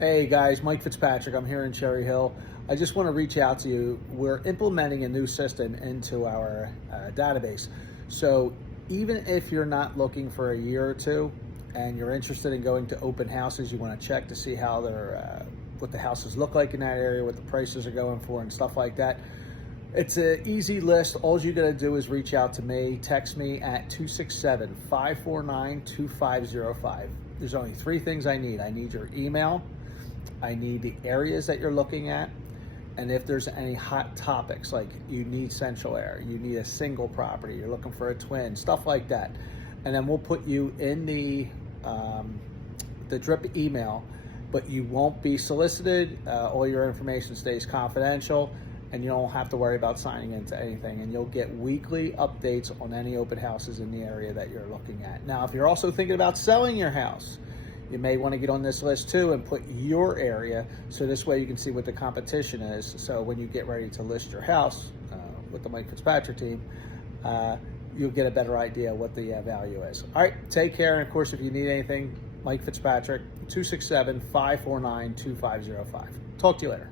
Hey guys, Mike Fitzpatrick. I'm here in Cherry Hill. I just want to reach out to you. We're implementing a new system into our database. So even if you're not looking for a year or two and you're interested in going to open houses, you want to check to see how they're, what the houses look like in that area, what the prices are going for and stuff like that. It's an easy list. All you got to do is reach out to me, text me at 267-549-2505. There's only three things I need. I need your email, I need the areas that you're looking at, and if there's any hot topics, like you need central air, you need a single property, you're looking for a twin, stuff like that. And then we'll put you in the drip email, but you won't be solicited. All your information stays confidential, and you don't have to worry about signing into anything. And you'll get weekly updates on any open houses in the area that you're looking at. Now, if you're also thinking about selling your house, you may want to get on this list too and put your area, so this way you can see what the competition is. So when you get ready to list your house with the Mike Fitzpatrick team, you'll get a better idea what the value is. All right, take care. And of course, if you need anything, Mike Fitzpatrick, 267-549-2505. Talk to you later.